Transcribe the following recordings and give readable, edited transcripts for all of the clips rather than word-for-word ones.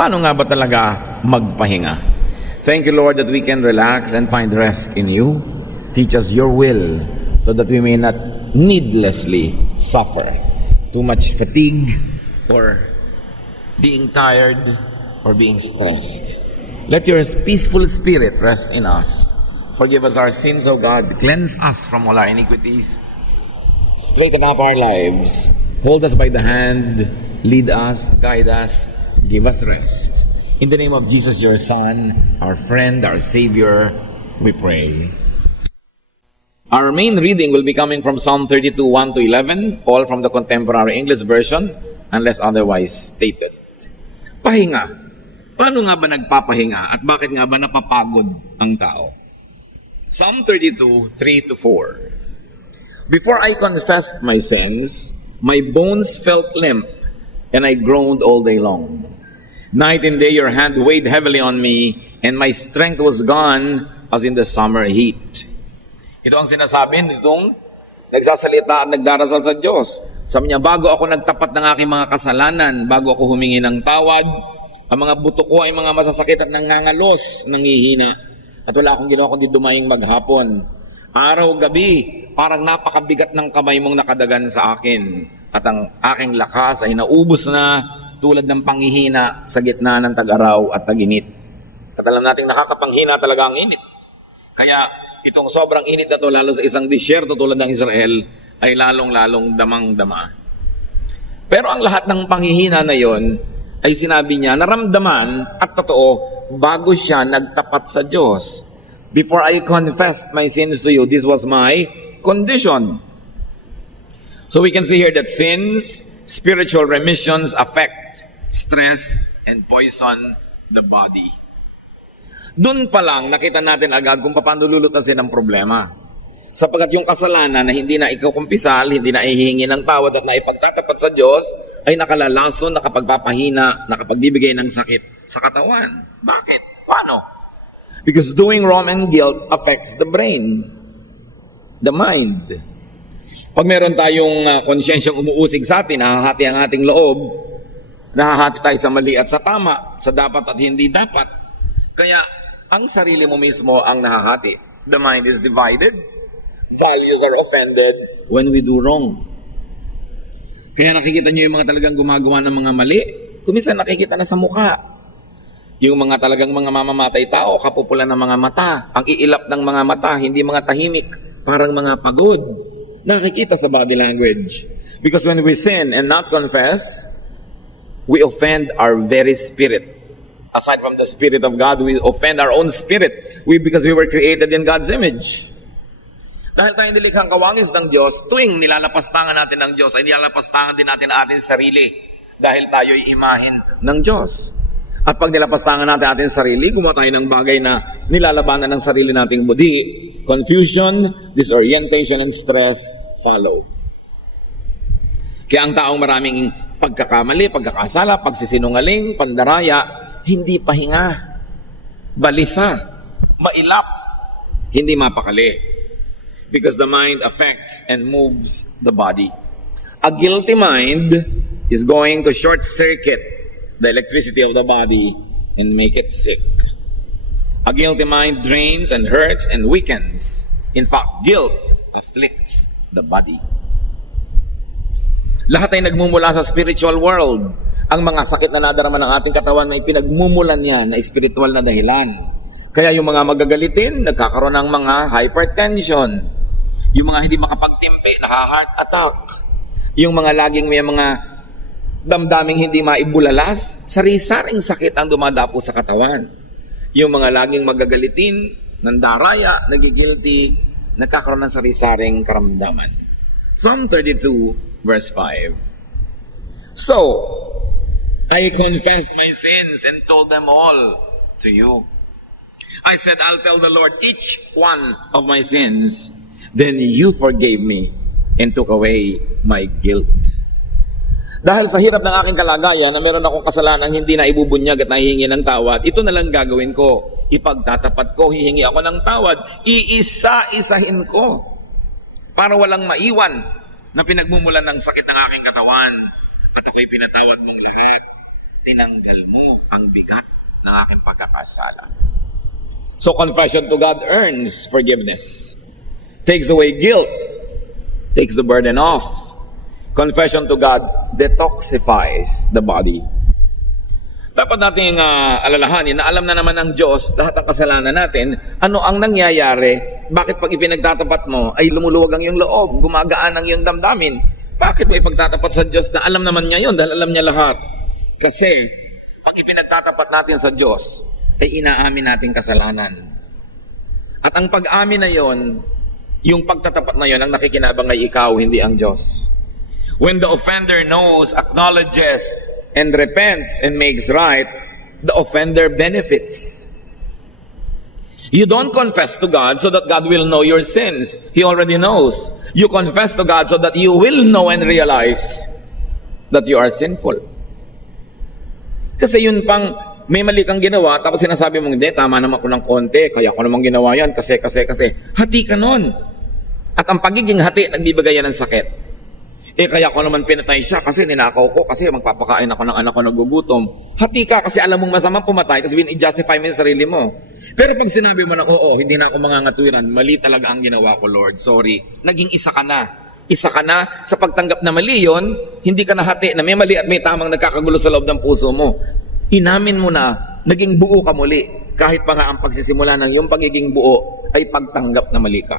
Paano nga ba talaga magpahinga? Thank you, Lord, that we can relax and find rest in you. Teach us your will so that we may not needlessly suffer too much fatigue or being tired or being stressed. Let your peaceful spirit rest in us. Forgive us our sins, O God. Cleanse us from all our iniquities. Straighten up our lives. Hold us by the hand. Lead us, guide us, give us rest. In the name of Jesus, your Son, our friend, our Savior, we pray. Our main reading will be coming from Psalm 32, 1 to 11, all from the Contemporary English Version, unless otherwise stated. Pahinga. Paano nga ba nagpapahinga at bakit nga ba napapagod ang tao? Psalm 32, 3 to 4. Before I confessed my sins, my bones felt limp, and I groaned all day long. Night and day your hand weighed heavily on me, and my strength was gone as in the summer heat. Ito ang sinasabi nitong nagsasalita at nagdarasal sa Diyos. Sabi niya, bago ako nagtapat ng aking mga kasalanan, bago ako humingi ng tawad, ang mga buto ko ay mga masasakit at nangangalos, nangihina. At wala akong ginawa kundi dumaying maghapon. Araw-gabi, parang napakabigat ng kamay mong nakadagan sa akin. At ang aking lakas ay naubos na tulad ng panghihina sa gitna ng tag-araw at tag-init. At alam natin nakakapanghina talaga ang init. Kaya itong sobrang init na to, lalo sa isang disyerto tulad ng Israel, ay lalong-lalong damang-dama. Pero ang lahat ng panghihina na yon ay sinabi niya, naramdaman at totoo, bago siya nagtapat sa Diyos. Before I confessed my sins to you, this was my condition. So we can see here that sins, spiritual remissions affect stress and poison the body. Doon pa lang nakita natin agad kung paano lulutasin ang problema. Sapagkat yung kasalanan na hindi na ikukumpisal, hindi na ihihingi ng tawad at naipagtatapat sa Diyos, ay nakalalason, nakapagpapahina, nakapagbibigay ng sakit sa katawan. Bakit? Paano? Because doing wrong and guilt affects the brain, the mind. Pag meron tayong konsyensyang umuusig sa atin, nahahati ang ating loob, nahahati tayo sa mali at sa tama, sa dapat at hindi dapat. Kaya, ang sarili mo mismo ang nahahati. The mind is divided. Values are offended when we do wrong. Kaya nakikita nyo yung mga talagang gumagawa ng mga mali, kuminsan nakikita na sa mukha. Yung mga talagang mga mamamatay tao, kapupulan ng mga mata, ang iilap ng mga mata, hindi mga tahimik, parang mga pagod. Nakikita sa body language. Because when we sin and not confess, we offend our very spirit. Aside from the Spirit of God, we offend our own spirit. Because we were created in God's image. Dahil tayong nilikhang kawangis ng Diyos, tuwing nilalapastangan natin ng Diyos, ay nilalapastangan din natin ang ating sarili. Dahil tayo'y imahin ng Diyos. At pag nilapastangan natin ating sarili, gumawa tayo ng bagay na nilalabanan ng sarili nating budi. Confusion, disorientation, and stress follow. Kaya ang taong maraming pagkakamali, pagkakasala, pagsisinungaling, pandaraya, hindi pahinga, balisa, mailap, hindi mapakali. Because the mind affects and moves the body. A guilty mind is going to short-circuit the electricity of the body and make it sick. A guilty mind drains and hurts and weakens. In fact, guilt afflicts the body. Lahat ay nagmumula sa spiritual world. Ang mga sakit na nadarama ng ating katawan may pinagmumulan niya na spiritual na dahilan. Kaya yung mga magagalitin, nagkakaroon ng mga hypertension. Yung mga hindi makapagtimpi, naka-heart attack. Yung mga laging may mga damdaming hindi maibulalas, sari-saring sakit ang dumadapo sa katawan. Yung mga laging magagalitin, nandaraya, nagigilty, nagkakaroon ng sari-saring karamdaman. Psalm 32, verse 5. So, I confessed my sins and told them all to you. I said, I'll tell the Lord each one of my sins. Then you forgave me and took away my guilt. Dahil sa hirap ng aking kalagayan na meron akong kasalanan hindi na ibubunyag at nahihingi ng tawad, ito na lang gagawin ko. Ipagtatapat ko, hihingi ako ng tawad, iisa-isahin ko para walang maiwan na pinagmumulan ng sakit ng aking katawan at ako'y pinatawad mong lahat. tinanggal mo ang bigat ng aking pagkakasala. So confession to God earns forgiveness, takes away guilt, takes the burden off. Confession to God detoxifies the body. Dapat nating alalahanin na alam na naman ng Diyos lahat ng kasalanan natin. Ano ang nangyayari? Bakit pag ipinagtatapat mo ay lumuluwag ang iyong loob, gumagaan ang iyong damdamin? Bakit mo ipagtatapat sa Diyos na alam naman niya yun dahil alam niya lahat? Kasi pag ipinagtatapat natin sa Diyos ay inaamin natin kasalanan. At ang pag-amin na yon, yung pagtatapat na yon, ang nakikinabang ay ikaw, hindi ang Diyos. When the offender knows, acknowledges, and repents and makes right, the offender benefits. You don't confess to God so that God will know your sins. He already knows. You confess to God so that you will know and realize that you are sinful. Kasi yun pang may mali kang ginawa, tapos sinasabi mong, hindi, tama naman ako ng konti, kaya ko namang ginawa yan, kasi. Hati ka nun. At ang pagiging hati, nagbibigay yan ng sakit. Kaya ko naman pinatay siya kasi ninakaw ko, kasi magpapakain ako ng anak ko nagugutom. Hati ka kasi alam mong masamang pumatay, kasi i-justify mo yung sarili mo. Pero pag sinabi mo na, oo, hindi na ako mangangatuwiran, mali talaga ang ginawa ko, Lord, sorry. Naging isa ka na. Isa ka na sa pagtanggap na mali yon, hindi ka na hati na may mali at may tamang nagkakagulo sa loob ng puso mo. Inamin mo na, naging buo ka muli. Kahit pa nga ang pagsisimula ng iyong pagiging buo ay pagtanggap na mali ka.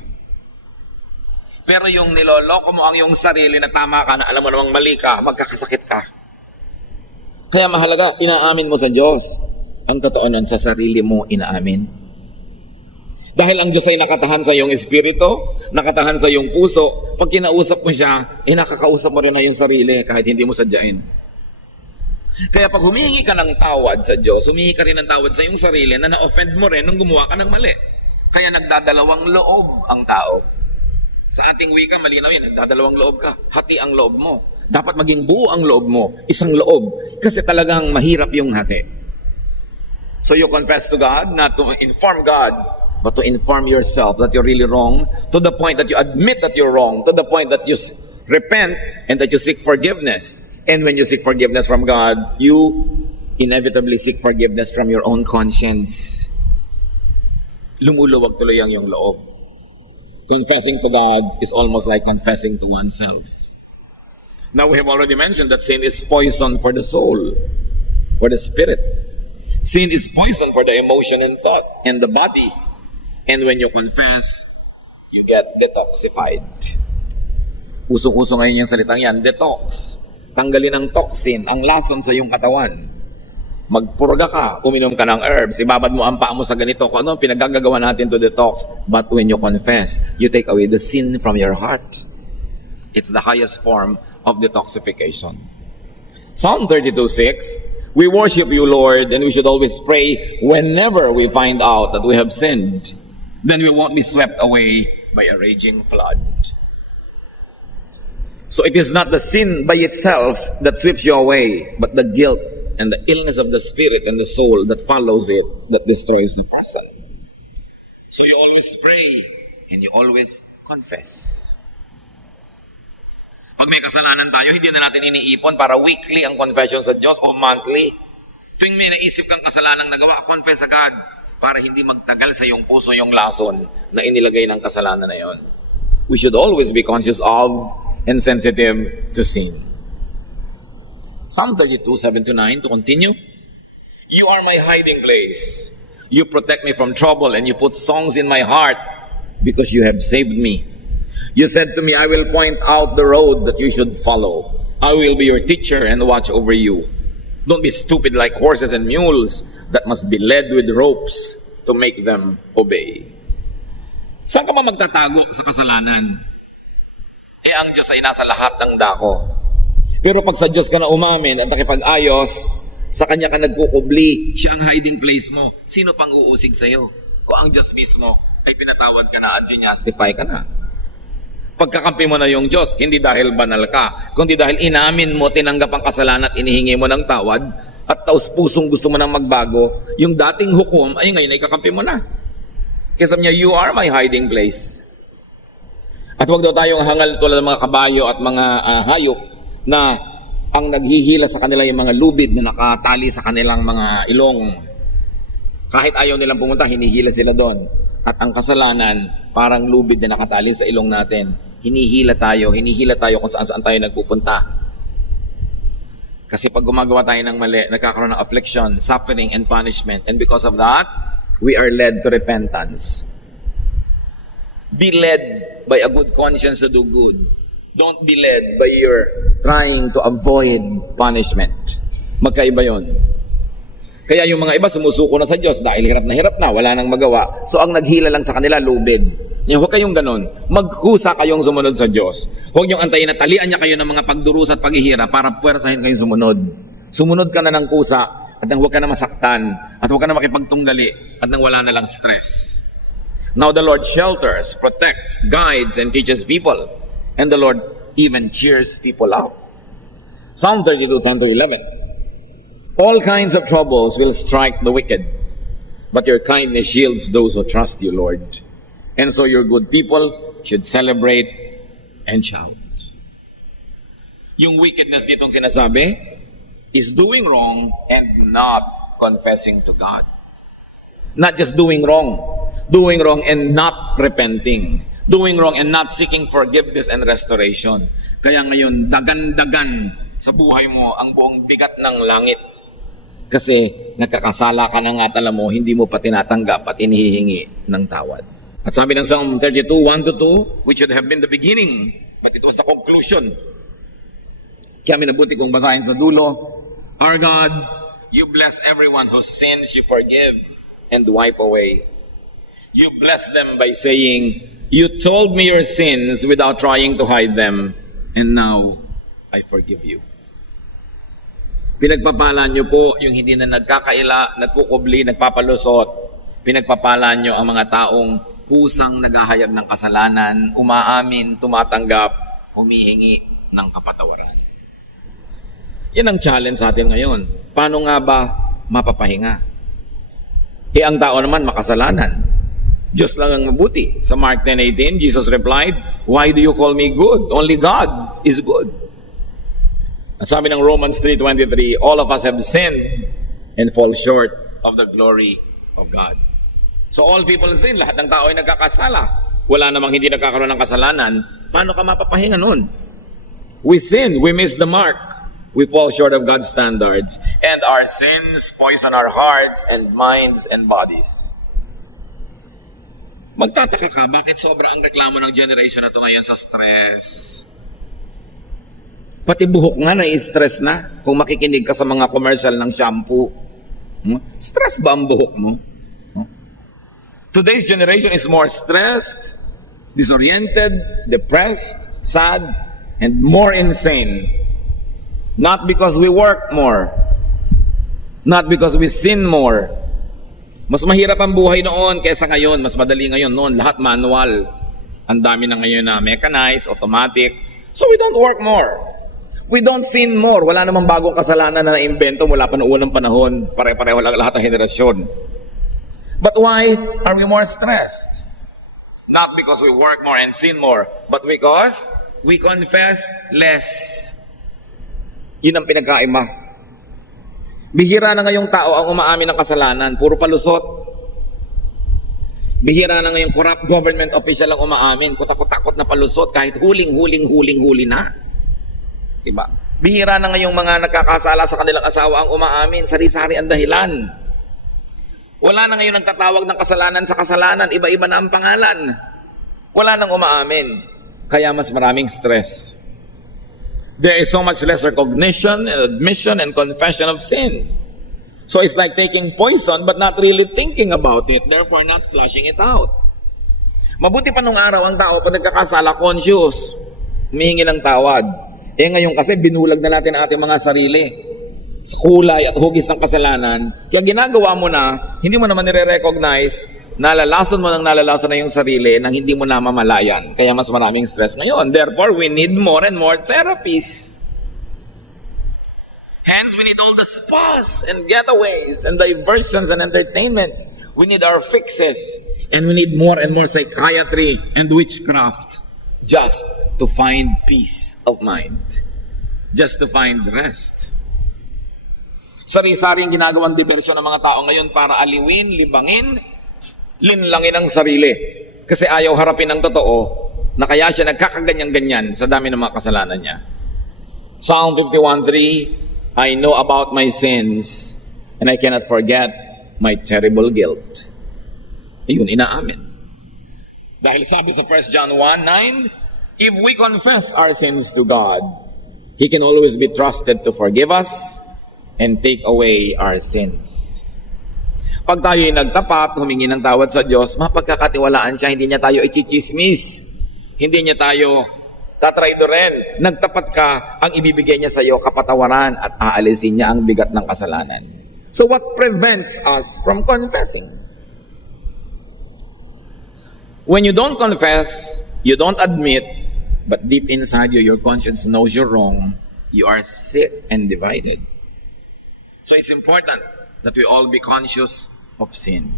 Pero yung niloloko mo ang iyong sarili na tama ka, na alam mo namang mali ka, magkakasakit ka. Kaya mahalaga, inaamin mo sa Diyos. Ang totoo nun, sa sarili mo inaamin. Dahil ang Diyos ay nakatahan sa iyong espiritu, nakatahan sa iyong puso. Pag kinausap mo siya, nakakausap mo rin na yung sarili kahit hindi mo sadyain. Kaya pag humihingi ka ng tawad sa Diyos, humihingi ka rin ng tawad sa iyong sarili na na-offend mo rin nung gumawa ka ng mali. Kaya nagdadalawang loob ang tao. Sa ating wika, malinaw yan, nagdadalawang loob ka. Hati ang loob mo. Dapat maging buo ang loob mo. Isang loob. Kasi talagang mahirap yung hati. So you confess to God, not to inform God, but to inform yourself that you're really wrong, to the point that you admit that you're wrong, to the point that you repent and that you seek forgiveness. And when you seek forgiveness from God, you inevitably seek forgiveness from your own conscience. Lumuluwag tuloy ang iyong loob. Confessing to God is almost like confessing to oneself. Now we have already mentioned that sin is poison for the soul, for the spirit. Sin is poison for the emotion and thought and the body. And when you confess, you get detoxified. Usong-usong ngayon yung salitang yan, detox. Tanggalin ang toxin, ang lason sa iyong katawan. Magpurga ka, uminom ka ng herbs, ibabad mo ang paa mo sa ganito, kung ano ang pinagagagawa natin to detox. But when you confess, you take away the sin from your heart. It's the highest form of detoxification. Psalm 32:6, we worship you, Lord, and we should always pray whenever we find out that we have sinned. Then we won't be swept away by a raging flood. So it is not the sin by itself that sweeps you away, but the guilt and the illness of the spirit and the soul that follows it, that destroys the person. So you always pray and you always confess. Pag may kasalanan tayo, hindi na natin iniipon para weekly ang confession sa Diyos o monthly. Tuwing may naisip kang kasalanang nagawa, confess agad para hindi magtagal sa iyong puso yung lason na inilagay ng kasalanan na yon. We should always be conscious of and sensitive to sin. Psalm 32:7-9, to continue. You are my hiding place. You protect me from trouble and you put songs in my heart because you have saved me. You said to me, I will point out the road that you should follow. I will be your teacher and watch over you. Don't be stupid like horses and mules that must be led with ropes to make them obey. Saan ka ba magtatago sa kasalanan? Ang Diyos ay nasa lahat ng dako. Pero pag sa Diyos ka na umamin at nakipag-ayos, sa Kanya ka nagkukubli, siya ang hiding place mo. Sino pang uusig sa'yo? Kung ang Diyos mismo ay pinatawad ka na at justify ka na. Pagkakampi mo na yung Diyos, hindi dahil banal ka, kundi dahil inamin mo, tinanggap ang kasalanan at inihingi mo ng tawad, at taos pusong gusto mo nang magbago, yung dating hukom ay ngayon ay kakampi mo na. Kaya sabi niya, you are my hiding place. At huwag daw tayong hangal tulad ng mga kabayo at mga hayop na ang naghihila sa kanila yung mga lubid na nakatali sa kanilang mga ilong. Kahit ayaw nilang pumunta, hinihila sila doon. At ang kasalanan, parang lubid na nakatali sa ilong natin. Hinihila tayo kung saan-saan tayo nagpupunta. Kasi pag gumagawa tayo ng mali, nagkakaroon ng affliction, suffering, and punishment. And because of that, we are led to repentance. Be led by a good conscience to do good. Don't be led by your trying to avoid punishment. Magkaiba yon. Kaya yung mga iba sumusuko na sa Diyos dahil hirap na, wala nang magawa. So ang naghila lang sa kanila, lubid. Huwag kayong ganon. Magkusa kayong sumunod sa Diyos. Huwag niyong antayin na talian niya kayo ng mga pagdurusa at paghihira para puwersahin kayong sumunod. Sumunod ka na ng kusa at nang huwag ka na masaktan at huwag ka na makipagtunggali at nang wala na lang stress. Now the Lord shelters, protects, guides, and teaches people. And the Lord even cheers people out. Psalm 32:10-11. All kinds of troubles will strike the wicked, but your kindness shields those who trust you, Lord. And so your good people should celebrate and shout. Yung wickedness ditong sinasabi is doing wrong and not confessing to God. Not just doing wrong and not repenting. Doing wrong and not seeking forgiveness and restoration. Kaya ngayon, dagan-dagan sa buhay mo ang buong bigat ng langit. Kasi nagkakasala ka na nga tala mo, hindi mo pa tinatanggap at inihihingi ng tawad. At sabi ng Psalm 32:1-2, which should have been the beginning, but it was the conclusion. Kaya minabuti kong basahin sa dulo. Our God, you bless everyone whose sins you forgive and wipe away. You bless them by saying, you told me your sins without trying to hide them, and now I forgive you. Pinagpapala nyo po yung hindi na nagkakaila, nagkukubli, nagpapalusot. Pinagpapala nyo ang mga taong kusang naghahayag ng kasalanan, umaamin, tumatanggap, humihingi ng kapatawaran. Yan ang challenge sa atin ngayon. Paano nga ba mapapahinga? Ang tao naman makasalanan. Diyos lang ang mabuti. Sa Mark 10:18, Jesus replied, why do you call me good? Only God is good. At sabi ng Romans 3:23, all of us have sinned and fall short of the glory of God. So all people sin, lahat ng tao ay nagkakasala. Wala namang hindi nagkakaroon ng kasalanan. Paano ka mapapahinga nun? We sin, we miss the mark. We fall short of God's standards. And our sins poison our hearts and minds and bodies. Magtataka ka, bakit sobra ang reklamo ng generation na ito ngayon sa stress? Pati buhok nga na-stress na kung makikinig ka sa mga commercial ng shampoo. Stress ba ang buhok mo? Today's generation is more stressed, disoriented, depressed, sad, and more insane. Not because we work more, not because we sin more. Mas mahirap ang buhay noon kaysa ngayon. Mas madali ngayon. Noon, lahat manual. Ang dami na ngayon na mechanized, automatic. So we don't work more. We don't sin more. Wala namang bagong kasalanan na na-invento mula pa noong unang panahon. Pare-pareho lang lahat ng henerasyon. But why are we more stressed? Not because we work more and sin more, but because we confess less. Yun ang pinagkaiba. Bihira na ngayong tao ang umaamin ng kasalanan, puro palusot. Bihira na ngayong corrupt government official ang umaamin, kutakot-takot na palusot kahit huli na. Diba? Bihira na ngayong mga nagkakasala sa kanilang asawa ang umaamin, sari-sari ang dahilan. Wala na ngayon nagtatawag ng kasalanan sa kasalanan, iba-iba na ang pangalan. Wala nang umaamin, kaya mas maraming stress. There is so much less recognition, admission, and confession of sin. So it's like taking poison but not really thinking about it, therefore not flushing it out. Mabuti pa nung araw ang tao pag nagkakasala, conscious, humihingi ng tawad. Ngayon kasi binulag na natin ang ating mga sarili sa kulay at hugis ng kasalanan. Kaya ginagawa mo na, hindi mo naman nire-recognize, nalalason mo na yung sarili nang hindi mo namamalayan. Kaya mas maraming stress ngayon. Therefore, we need more and more therapies. Hence, we need all the spas and getaways and diversions and entertainments. We need our fixes. And we need more and more psychiatry and witchcraft just to find peace of mind. just to find rest. Sari-saring ginagawang diversyon ng mga tao ngayon para aliwin, libangin, linlangin ang sarili. Kasi ayaw harapin ang totoo na kaya siya nagkakaganyan-ganyan sa dami ng mga kasalanan niya. Psalm 51:3, I know about my sins and I cannot forget my terrible guilt. Ayun, inaamin. Dahil sabi sa 1 John 1:9, if we confess our sins to God, He can always be trusted to forgive us and take away our sins. Pag tayo ay nagtapat, humingi ng tawad sa Diyos, mapagkakatiwalaan siya, hindi niya tayo ichismis. Hindi niya tayo tatraidoren. Nagtapat ka, ang ibibigay niya sa iyo, kapatawaran at aalisin niya ang bigat ng kasalanan. So what prevents us from confessing? When you don't confess, you don't admit, but deep inside you, your conscience knows you're wrong, you are sick and divided. So it's important that we all be conscious of sin.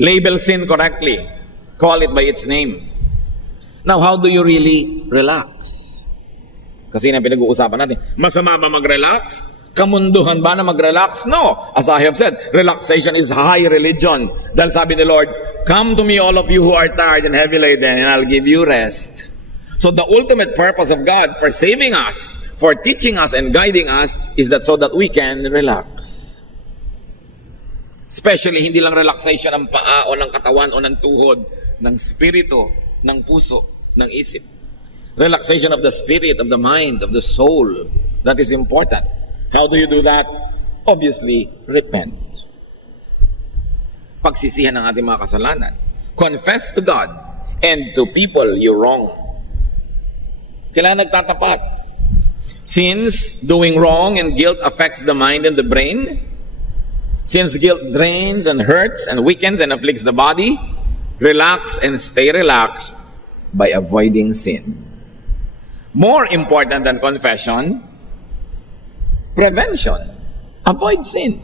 Label sin correctly. Call it by its name. Now, how do you really relax? Kasi na pinag-uusapan natin, masama ba mag-relax? Kamunduhan ba na mag-relax? No. As I have said, relaxation is high religion. Dahil sabi ni Lord, come to me all of you who are tired and heavy laden and I'll give you rest. So the ultimate purpose of God for saving us, for teaching us and guiding us, is that so that we can relax. Especially, hindi lang relaxation ng paa o ng katawan o ng tuhod, ng spirito, ng puso, ng isip. Relaxation of the spirit, of the mind, of the soul. That is important. How do you do that? Obviously, repent. Pagsisihan ng ating mga kasalanan. Confess to God and to people you're wrong. Kailangan nagtatapat. Since doing wrong and guilt affects the mind and the brain, since guilt drains and hurts and weakens and afflicts the body, relax and stay relaxed by avoiding sin. More important than confession, prevention. Avoid sin.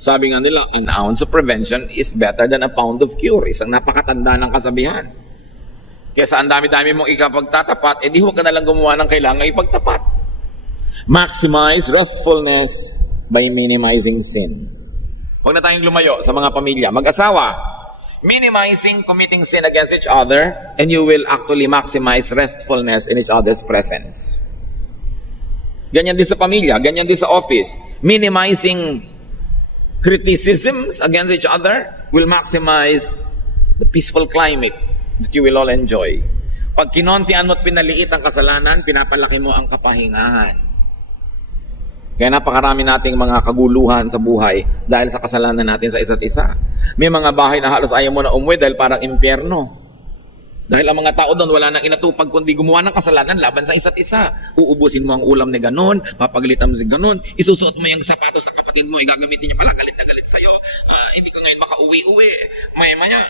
Sabi nga nila, an ounce of prevention is better than a pound of cure. Isang napakatanda ng kasabihan. Kaya sa ang dami-dami mong ikapagtatapat, edi huwag ka nalang gumawa ng kailangan ipagtapat. Maximize restfulness by minimizing sin. Huwag na tayong lumayo sa mga pamilya. Mag-asawa, minimizing committing sin against each other, and you will actually maximize restfulness in each other's presence. Ganyan din sa pamilya, ganyan din sa office. Minimizing criticisms against each other will maximize the peaceful climate that you will all enjoy. Pag kinontian mo at pinaliit ang kasalanan, pinapalaki mo ang kapahingahan. Kaya napakarami nating mga kaguluhan sa buhay dahil sa kasalanan natin sa isa't isa. May mga bahay na halos ayaw mo na umuwi dahil parang impyerno. Dahil ang mga tao doon wala nang inatupag kundi gumawa ng kasalanan laban sa isa't isa. Uubusin mo ang ulam ni ganon, papagalitan mo si ganon, isusuot mo yung sapatos sa kapatid mo, igagamitin niya pala, galit na galit sa'yo. Hindi ko ngayon makauwi-uwi. Maya-maya,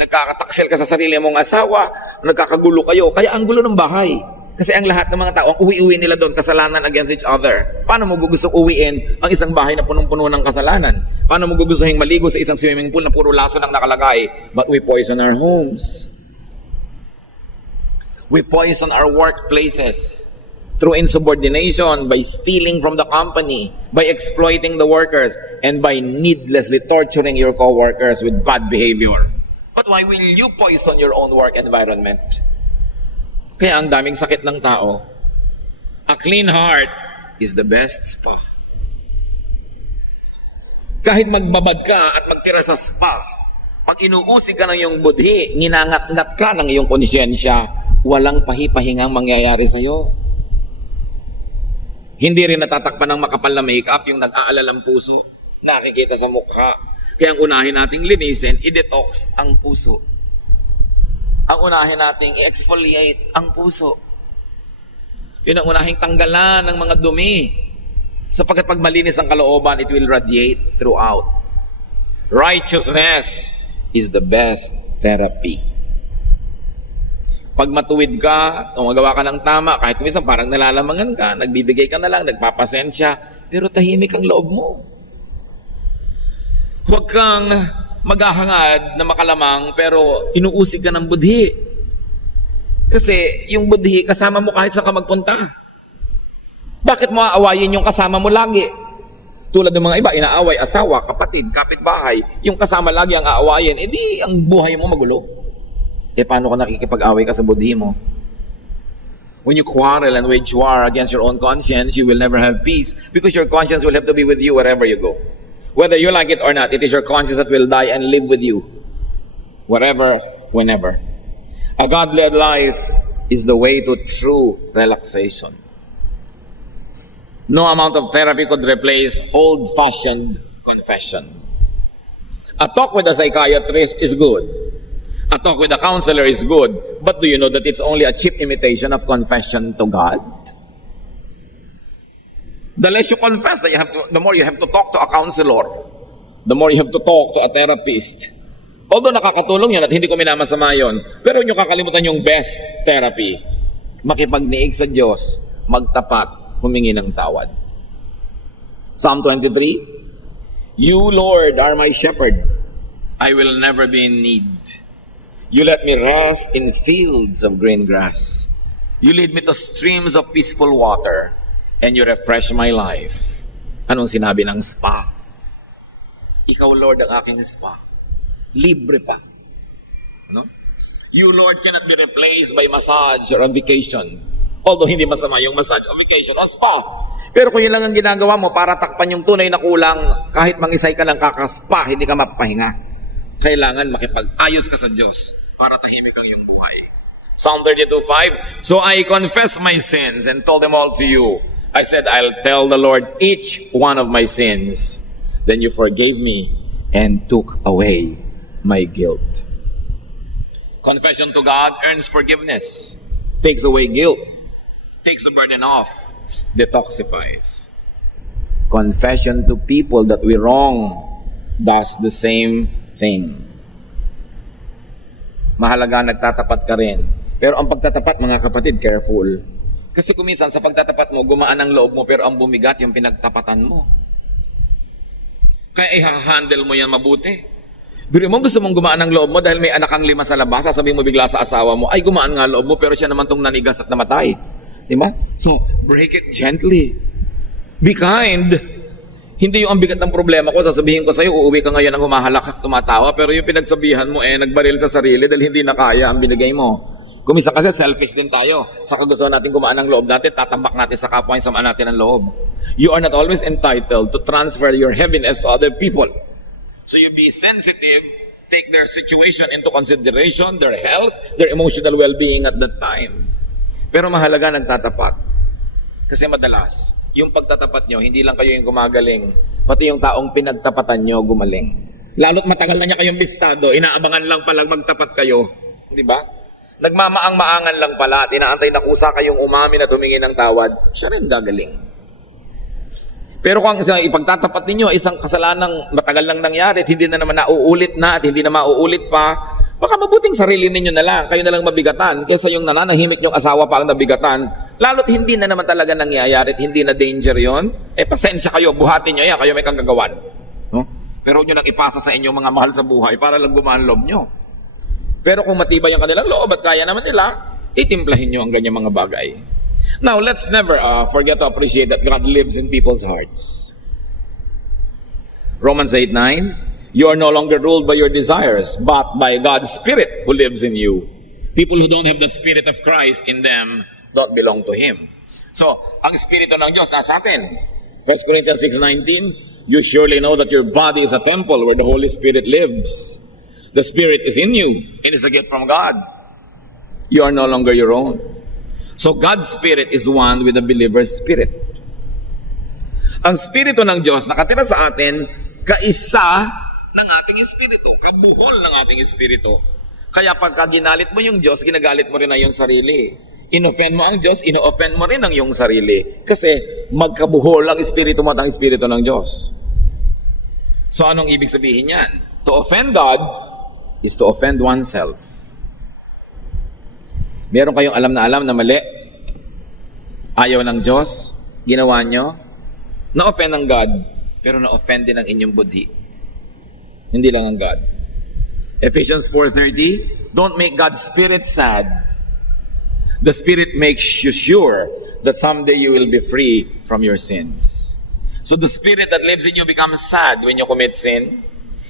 nagkakataksil ka sa sarili mong asawa, nagkakagulo kayo. Kaya ang gulo ng bahay. Kasi ang lahat ng mga tao, ang uwi-uwi nila doon, kasalanan against each other. Paano mo gustong uwiin ang isang bahay na punong-puno ng kasalanan? Paano mo gugustuhin maligo sa isang swimming pool na puro laso lang nakalagay? But we poison our homes. We poison our workplaces through insubordination, by stealing from the company, by exploiting the workers, and by needlessly torturing your co-workers with bad behavior. But why will you poison your own work environment? Kaya ang daming sakit ng tao. A clean heart is the best spa. Kahit magbabad ka at magtira sa spa, pag inuusig ka ng iyong budhi, ninangat-ngat ka ng iyong konsyensya, walang pahipahingang mangyayari sa'yo. Hindi rin natatakpan ng makapal na makeup yung nag-aalalang puso, nakikita sa mukha. Kaya ang unahin nating linisin, i-detox ang puso. Ang unahin nating i-exfoliate ang puso. Yun ang unahing tanggalan ng mga dumi. Sapagkat pag malinis ang kalooban, it will radiate throughout. Righteousness is the best therapy. Pag matuwid ka, tumagawa ka ng tama, kahit minsan parang nalalamangan ka, nagbibigay ka na lang, nagpapasensya, pero tahimik ang loob mo. Huwag kang maghahangad na makalamang pero inuusig ka ng budhi. Kasi yung budhi, kasama mo kahit saan ka magpunta. Bakit mo aawayin yung kasama mo lagi? Tulad ng mga iba, inaaway, asawa, kapatid, kapitbahay, yung kasama lagi ang aawayin, edi ang buhay mo magulo. Paano ka nakikipag-away ka sa budhi mo? When you quarrel and wage war against your own conscience, you will never have peace because your conscience will have to be with you wherever you go. Whether you like it or not, it is your conscience that will die and live with you. Wherever, whenever. A God-led life is the way to true relaxation. No amount of therapy could replace old-fashioned confession. A talk with a psychiatrist is good. A talk with a counselor is good. But do you know that it's only a cheap imitation of confession to God? The less you confess, the more you have to talk to a counselor. The more you have to talk to a therapist. Although nakakatulong yun at hindi ko minamasama yun, pero nyo kakalimutan yung best therapy. Makipagniig sa Diyos, magtapat, humingi ng tawad. Psalm 23, You, Lord, are my shepherd. I will never be in need. You let me rest in fields of green grass. You lead me to streams of peaceful water, and you refresh my life. Anong sinabi ng spa? Ikaw, Lord, ang aking spa. Libre pa. No? You, Lord, cannot be replaced by massage or a vacation. Although hindi masama yung massage o vacation o spa. Pero kung yun lang ang ginagawa mo para takpan yung tunay na kulang, kahit mangisay ka ng kakaspa, hindi ka mapapahinga. Kailangan makipag-ayos ka sa Diyos para tahimik ang iyong buhay. Psalm 32:5, So I confess my sins and told them all to you. I said, I'll tell the Lord each one of my sins. Then you forgave me and took away my guilt. Confession to God earns forgiveness, takes away guilt, takes the burden off, detoxifies. Confession to people that we wrong does the same thing. Mahalaga nagtatapat ka rin. Pero ang pagtatapat, mga kapatid, careful. Kasi kuminsan sa pagtatapat mo, gumaan ang loob mo pero ang bumigat yung pinagtapatan mo. Kaya i-handle mo yan mabuti. Pero mo gusto mong gumaan ang loob mo dahil may anak kang 5 sa labas, sasabihin mo bigla sa asawa mo, ay gumaan nga loob mo pero siya naman tong nanigas at namatay. Diba? So, break it gently. Be kind. Hindi yung ang bigat ng problema ko, sasabihin ko sa'yo, uuwi ka ngayon ang humahalakak, tumatawa, pero yung pinagsabihan mo nagbaril sa sarili dahil hindi na kaya ang binigay mo. Kumisa kasi selfish din tayo. Sa kagusto natin gumaan ang loob natin, tatambak natin sa kapwa yung samaan natin ang loob. You are not always entitled to transfer your heaviness to other people. So you be sensitive, take their situation into consideration, their health, their emotional well-being at that time. Pero mahalaga nagtatapat. Kasi madalas, yung pagtatapat nyo, hindi lang kayo yung gumagaling, pati yung taong pinagtapatan nyo gumaling. Lalo't matagal na niya kayong listado, inaabangan lang palang magtapat kayo. Di ba? Nagmamaang-maangan lang pala at inaantay na kusa kayong umamin at humingi ng tawad, siya rin gagaling. Pero kung isang ipagtatapat ninyo, isang kasalanang matagal lang nangyari at hindi na naman nauulit na at hindi na mauulit pa, baka mabuting sarili ninyo na lang, kayo na lang mabigatan, kaysa yung nananahimik yung asawa pa ang nabigatan, lalo't hindi na naman talaga nangyayari at hindi na danger yon, pasensya kayo, buhatin nyo yan, kayo may kagagawan. No? Pero huwag nyo lang ipasa sa inyong mga mahal sa buhay para lang gumaan loob nyo. Pero kung matibay ang kanilang loob at kaya naman nila, titimplahin nyo ang ganyang mga bagay. Now, let's never forget to appreciate that God lives in people's hearts. Romans 8:9, You are no longer ruled by your desires, but by God's Spirit who lives in you. People who don't have the Spirit of Christ in them don't belong to Him. So, ang Espiritu ng Diyos nasa atin. 1 Corinthians 6:19, You surely know that your body is a temple where the Holy Spirit lives. The Spirit is in you. It is a gift from God. You are no longer your own. So God's Spirit is one with the believer's spirit. Ang Espiritu ng Diyos nakatira sa atin, kaisa ng ating espiritu, kabuhol ng ating espiritu. Kaya pagka ginalit mo yung Diyos, ginagalit mo rin ang iyong sarili. In-offend mo ang Diyos, ino-offend mo rin ang iyong sarili. Kasi magkabuhol ang espiritu mo at ang espiritu ng Diyos. So anong ibig sabihin yan? To offend God is to offend oneself. Meron kayong alam na mali, ayaw ng Diyos, ginawa nyo, na-offend ng God, pero na-offend din ang inyong budhi. Hindi lang ang God. Ephesians 4:30, Don't make God's Spirit sad. The Spirit makes you sure that someday you will be free from your sins. So the Spirit that lives in you becomes sad when you commit sin.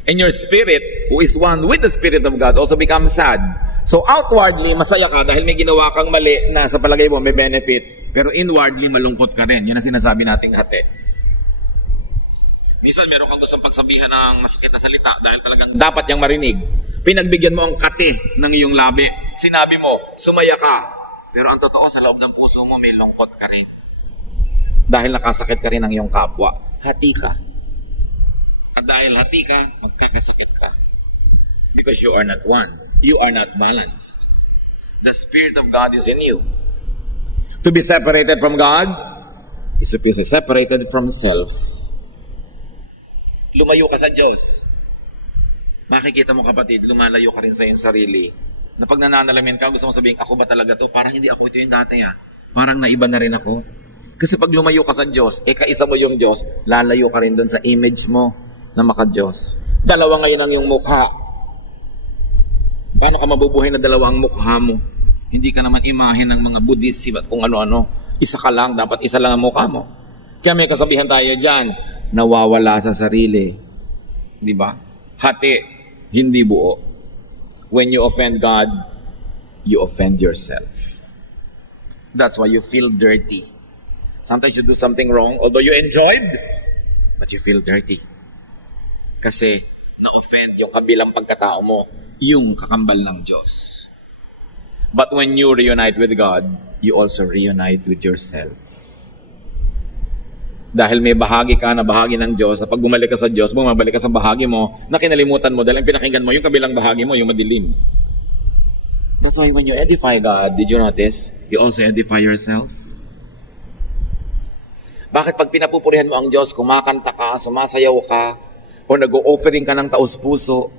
And your spirit, who is one with the Spirit of God, also becomes sad. So outwardly, masaya ka dahil may ginawa kang mali na sa palagay mo may benefit. Pero inwardly, malungkot ka rin. Yun ang sinasabi nating hati. Minsan, meron kang gustong pagsabihan ng masakit na salita dahil talagang dapat niyang marinig. Pinagbigyan mo ang kate ng iyong labi. Sinabi mo, sumaya ka. Pero ang totoo sa loob ng puso mo, may lungkot ka rin. Dahil nakasakit ka rin ng iyong kapwa. Hati ka. At dahil hati ka, magkakasakit ka. Because you are not one. You are not balanced. The Spirit of God is in you. To be separated from God is to be separated from self. Lumayo ka sa Diyos. Makikita mo kapatid, lumalayo ka rin sa iyong sarili. Na pag nananalamin ka, gusto mo sabihin, ako ba talaga to? Parang hindi ako ito yung dati Parang naiba na rin ako. Kasi pag lumayo ka sa Diyos, kaisa mo yung Diyos, lalayo ka rin doon sa image mo na maka-Diyos. Dalawa ngayon ang iyong mukha. Paano ka mabubuhay na dalawa ang mukha mo? Hindi ka naman imahe ng mga Buddhist at kung ano-ano. Isa ka lang, dapat isa lang ang mukha mo. Kaya may kasabihan tayo dyan, nawawala sa sarili. Di ba? Hati, hindi buo. When you offend God, you offend yourself. That's why you feel dirty. Sometimes you do something wrong, although you enjoyed, but you feel dirty. Kasi na-offend yung kabilang pagkatao mo, yung kakambal ng Diyos. But when you reunite with God, you also reunite with yourself. Dahil may bahagi ka na bahagi ng Diyos, pag bumalik ka sa Diyos, bumabalik ka sa bahagi mo na kinalimutan mo dahil ang pinakinggan mo yung kabilang bahagi mo, yung madilim. That's why when you edify God, did you notice? You also edify yourself. Bakit pag pinapupurihan mo ang Diyos, kumakanta ka, sumasayaw ka, o nag-o-offering ka ng taos-puso,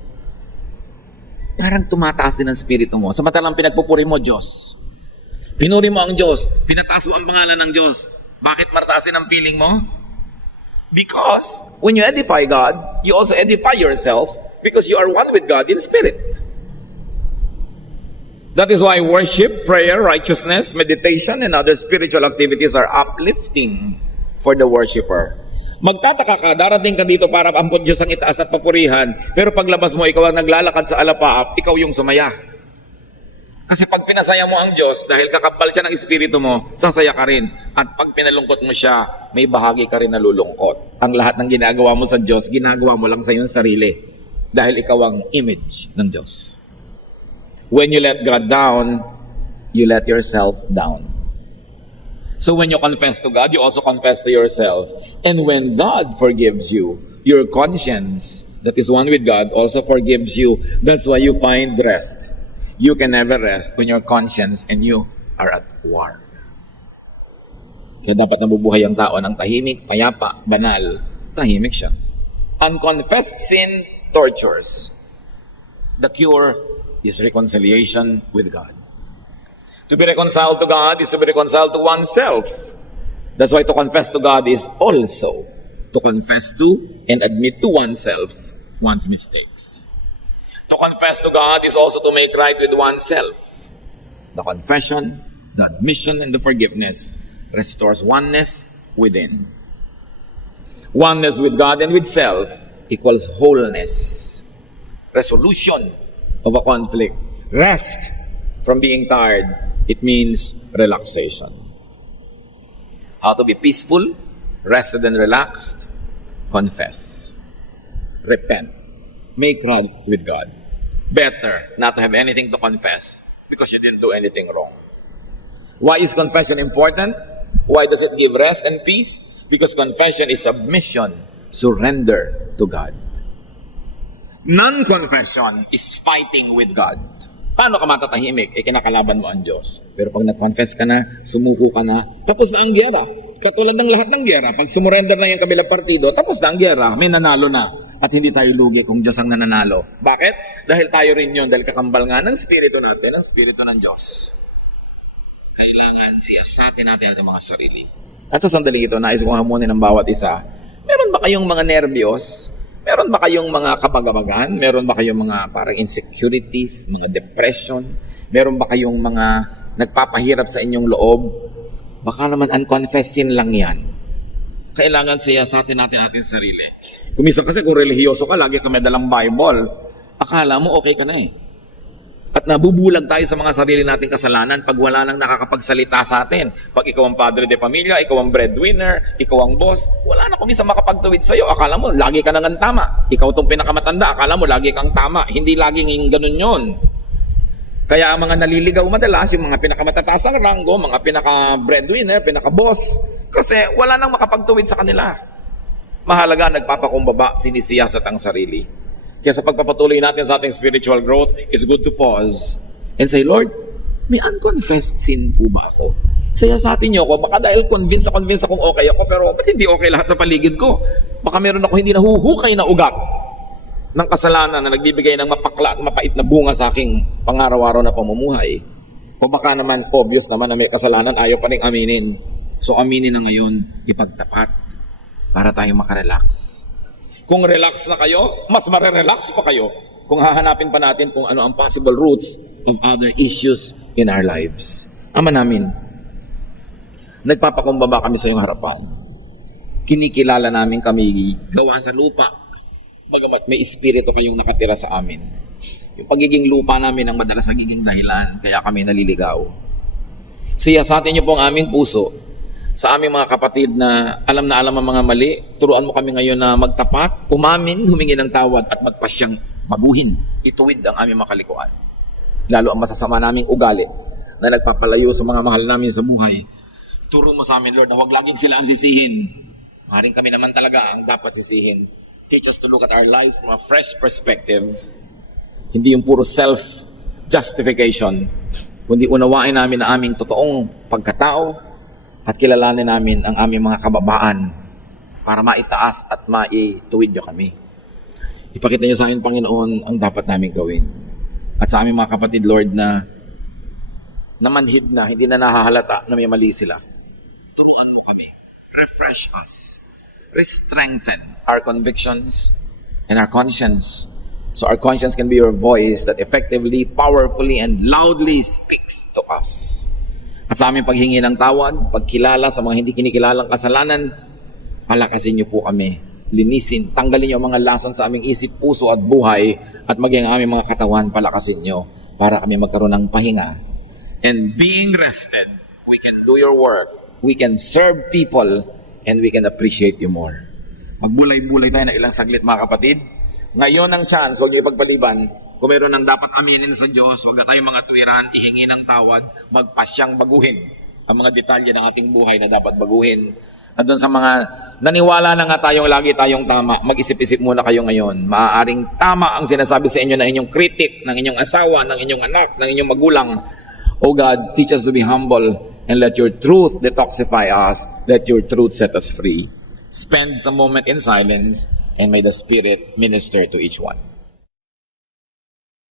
parang tumataas din ang spirito mo. Samantalang pinagpupuri mo, Diyos. Pinuri mo ang Diyos, pinataas mo ang pangalan ng Diyos. Bakit martaasin ang feeling mo? Because when you edify God, you also edify yourself because you are one with God in spirit. That is why worship, prayer, righteousness, meditation, and other spiritual activities are uplifting for the worshiper. Magtataka ka, darating ka dito para ampun Diyos ang itaas at papurihan, pero paglabas mo, ikaw ang naglalakad sa alapaap, ikaw yung sumaya. Kasi pag pinasaya mo ang Diyos, dahil kakabal siya ng espiritu mo, sasaya ka rin. At pag pinalungkot mo siya, may bahagi ka rin na lulungkot. Ang lahat ng ginagawa mo sa Diyos, ginagawa mo lang sa iyong sarili. Dahil ikaw ang image ng Diyos. When you let God down, you let yourself down. So when you confess to God, you also confess to yourself. And when God forgives you, your conscience that is one with God also forgives you. That's why you find rest. You can never rest when your conscience and you are at war. Kaya dapat nabubuhay ang tao ng tahimik, payapa, banal. Tahimik siya. Unconfessed sin tortures. The cure is reconciliation with God. To be reconciled to God is to be reconciled to oneself. That's why to confess to God is also to confess to and admit to oneself one's mistakes. To confess to God is also to make right with oneself. The confession, the admission, and the forgiveness restores oneness within. Oneness with God and with self equals wholeness. Resolution of a conflict. Rest from being tired. It means relaxation. How to be peaceful, rested and relaxed? Confess. Repent. Make right with God. Better not to have anything to confess because you didn't do anything wrong. Why is confession important? Why does it give rest and peace? Because confession is submission, surrender to God. Non-confession is fighting with God. Paano ka matatahimik? Kinakalaban mo ang Diyos. Pero pag nag-confess ka na, sumuko ka na, tapos na ang gyera. Katulad ng lahat ng gyera, pag sumurrender na yung kabilang partido, tapos na ang gyera, may nanalo na. At hindi tayo lugi kung Diyos ang nananalo. Bakit? Dahil tayo rin yun, dahil kakambal nga ng spirito natin, ang spirito ng Diyos. Kailangan siyasatin natin ang mga sarili. At sa sandaling ito, nais kong hamunin ng bawat isa. Meron ba kayong mga nervyos? Meron ba kayong mga kabagabagan? Meron ba kayong mga parang insecurities, mga depression? Meron ba kayong mga nagpapahirap sa inyong loob, baka naman unconfessed sin lang yan. Kailangan siyasatin natin ating sarili. Kumisa kasi kung relihiyoso ka, lagi ka may dalang Bible, akala mo okay ka na eh. At nabubulag tayo sa mga sarili nating kasalanan pag wala nang nakakapagsalita sa atin. Pag ikaw ang padre de pamilya, ikaw ang breadwinner, ikaw ang boss, wala na kumisa makapagtuwid sa'yo. Akala mo, lagi ka nang tama. Ikaw itong pinakamatanda, akala mo, lagi kang tama. Hindi laging ganun yon. Kaya ang mga naliligaw madalas, yung mga pinakamatataas ang ranggo, mga pinaka-breadwinner, pinaka-boss, kasi wala nang makapagtuwid sa kanila. Mahalaga, nagpapakumbaba, sinisiyasat ang sarili. Kaya sa pagpapatuloy natin sa ating spiritual growth, it's good to pause and say, Lord, may unconfessed sin po ba ako? Siyasatin niyo ako, baka dahil convinced akong okay ako, pero ba't hindi okay lahat sa paligid ko? Baka meron ako hindi nahuhukay na ugat ng kasalanan na nagbibigay ng mapakla at mapait na bunga sa aking pangaraw-araw na pamumuhay. O baka naman, obvious naman na may kasalanan, ayaw pa rin aminin. So aminin na ngayon, ipagtapat para tayo makarelax. Kung relax na kayo, mas marerelax pa kayo kung hahanapin pa natin kung ano ang possible roots of other issues in our lives. Ama namin, nagpapakumbaba kami sa iyong harapan. Kinikilala namin kami gawa sa lupa, bagamat may espiritu kayong nakatira sa amin. Yung pagiging lupa namin ang madalas nagiging dahilan, kaya kami naliligaw. Siyasatin niyo po ang aming puso sa aming mga kapatid na alam ang mga mali. Turuan mo kami ngayon na magtapat, umamin, humingi ng tawad at magpasyang baguhin, ituwid ang aming mga kalikuan. Lalo ang masasama naming ugali na nagpapalayo sa mga mahal namin sa buhay. Turo mo sa amin, Lord, na huwag laging sila ang sisihin. Maring kami naman talaga ang dapat sisihin. Teach us to look at our lives from a fresh perspective. Hindi yung puro self-justification, kundi unawain namin na aming totoong pagkatao at kilalanin namin ang aming mga kababaan para maitaas at maituwid nyo kami. Ipakita nyo sa amin, Panginoon, ang dapat namin gawin. At sa aming mga kapatid, Lord, na namanhid na, hindi na nahahalata na may mali sila. Turuan mo kami. Refresh us. Re-strengthen our convictions and our conscience. So our conscience can be your voice that effectively, powerfully, and loudly speaks to us. At sa aming paghingi ng tawad, pagkilala sa mga hindi kinikilalang kasalanan, palakasin niyo po kami. Linisin, tanggalin niyo ang mga lason sa aming isip, puso at buhay, at maging ang aming mga katawan, palakasin niyo para kami magkaroon ng pahinga. And being rested, we can do your work, we can serve people, and we can appreciate you more. Magbulay-bulay tayo ng ilang saglit, mga kapatid. Ngayon ang chance, huwag niyo ipagpaliban. Kung meron ng dapat aminin sa Diyos, huwag na tayong mga tuwiran, ihingi ng tawad, magpasyang baguhin ang mga detalye ng ating buhay na dapat baguhin. At doon sa mga naniwala na nga tayong lagi tayong tama, mag-isip-isip muna kayo ngayon. Maaaring tama ang sinasabi sa inyo ng inyong kritik, ng inyong asawa, ng inyong anak, ng inyong magulang. Oh God, teach us to be humble and let your truth detoxify us. Let your truth set us free. Spend some moment in silence and may the Spirit minister to each one.